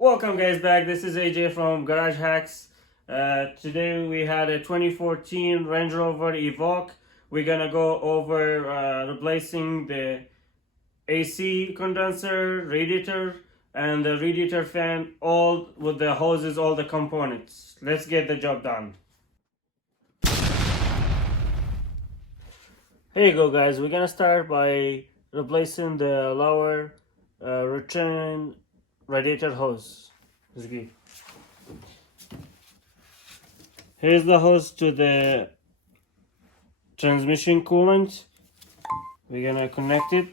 Welcome guys back. This is AJ from Garage Hacks. Today we had a 2014 Range Rover Evoque. We're gonna go over replacing the AC condenser, radiator, and the radiator fan, all with the hoses, all the components. Let's get the job done. Here you go guys. We're gonna start by replacing the lower return radiator hose. Let's go. Here's the hose to the transmission coolant. We're gonna connect it.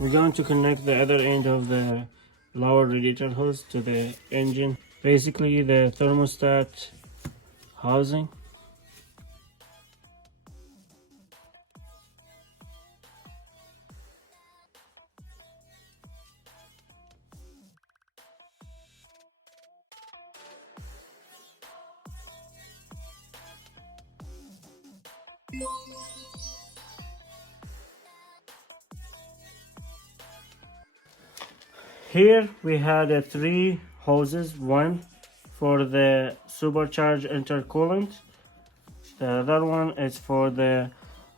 We're going to connect the other end of the lower radiator hose to the engine, basically the thermostat housing. Here we had three hoses, one for the supercharged intercoolant, the other one is for the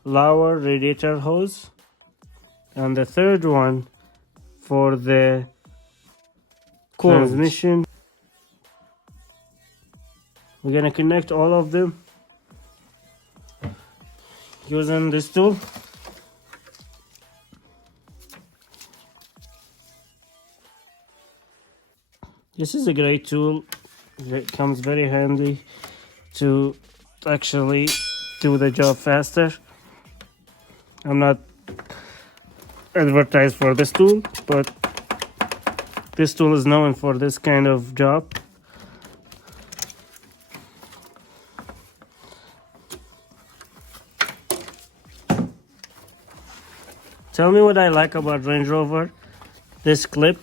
lower radiator hose, and the third one for the transmission. We're gonna connect all of them using this tool. This is a great tool. It comes very handy to actually do the job faster. I'm not advertised for this tool, but this tool is known for this kind of job. Tell me what I like about Range Rover. This clip.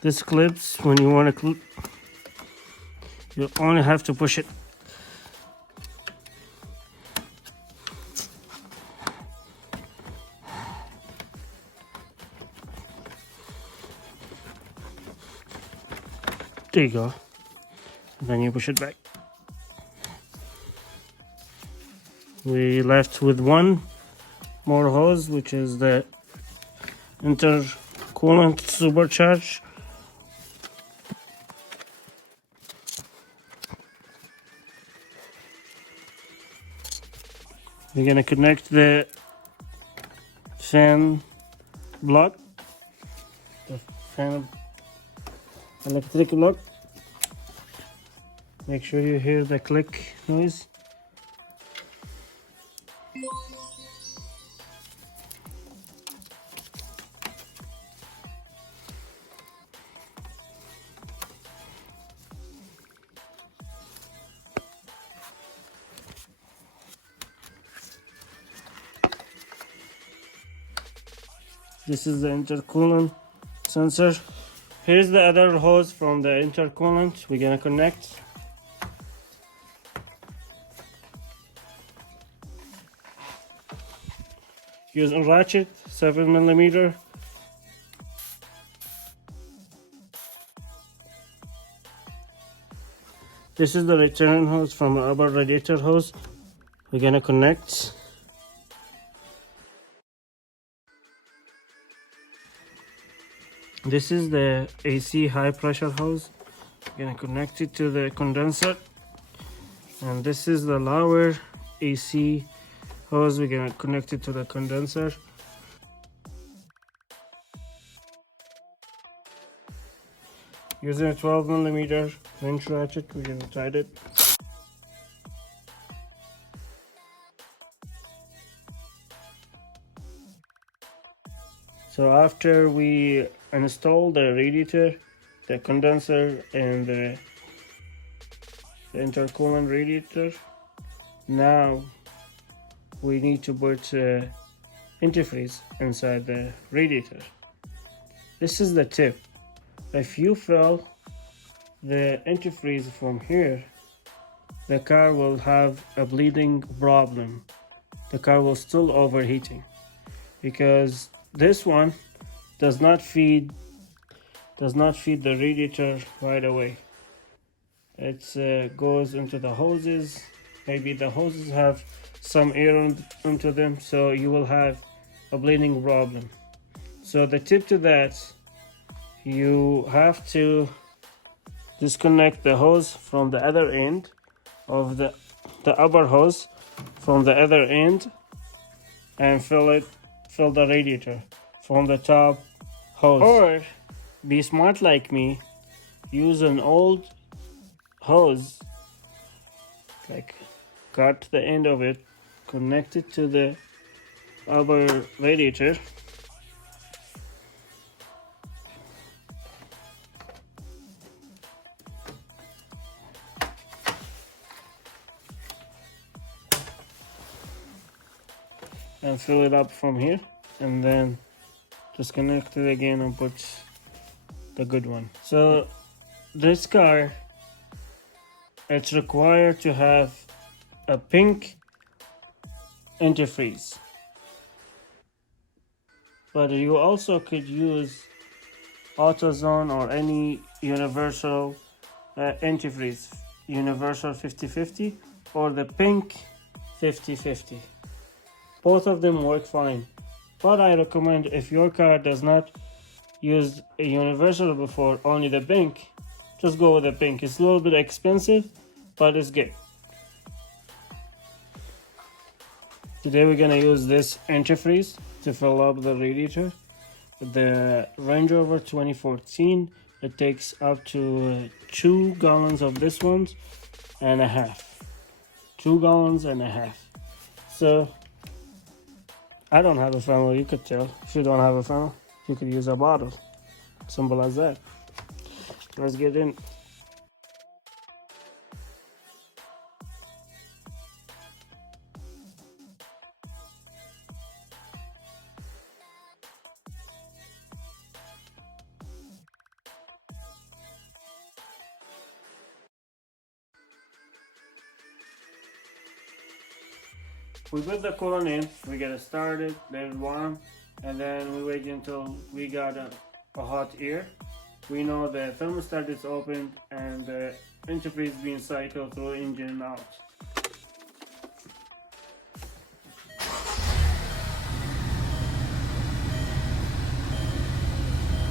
This clips when you want to clip. You only have to push it. There you go. And then you push it back. We left with one more hose, which is the intercoolant supercharge. We're gonna connect the fan block, the fan electric block. Make sure you hear the click noise. This is the intercoolant sensor. Here's the other hose from the intercoolant. We're gonna connect. Using ratchet, 7mm. This is the return hose from the upper radiator hose. We're gonna connect. This is the AC high pressure hose. We're gonna connect it to the condenser. And this is the lower AC hose. We're gonna connect it to the condenser. Using a 12mm wrench ratchet, we're gonna tighten it. So after we install the radiator, the condenser, and the intercoolant radiator, now we need to put antifreeze inside the radiator. This is the tip. If you fill the antifreeze from here, the car will have a bleeding problem. The car will still overheating because this one does not feed the radiator right away. It goes into the hoses. Maybe the hoses have some air into them, so you will have a bleeding problem. So the tip to that, you have to disconnect the hose from the other end of the upper hose from the other end and fill the radiator from the top hose. Or be smart like me, use an old hose, like cut the end of it, connect it to the upper radiator, and fill it up from here, and then disconnect it again and put the good one. So this car, it's required to have a pink antifreeze, but you also could use AutoZone or any universal antifreeze, universal 50/50 or the pink 50/50. Both of them work fine, but I recommend, if your car does not use a universal before, only the pink, just go with the pink. It's a little bit expensive, but it's good. Today we're gonna use this antifreeze to fill up the radiator. The Range Rover 2014, it takes up to 2 gallons of this one and a half. 2 gallons and a half. So I don't have a funnel, you could tell. If you don't have a funnel, you could use a bottle. Simple as that. Let's get in. We put the coolant in, we get it started, let it warm, and then we wait until we got a hot air. We know the thermostat is open and the antifreeze being cycled through engine out.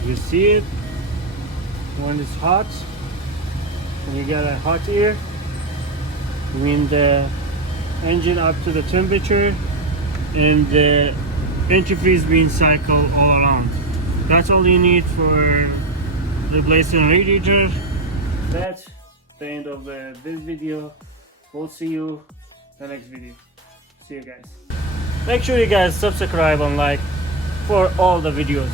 You see it when it's hot, when you get a hot air, when the engine up to the temperature and the antifreeze being cycled all around. That's all you need for replacing radiator. That's the end of this video. We'll see you in the next video. See you guys. Make sure you guys subscribe and like for all the videos.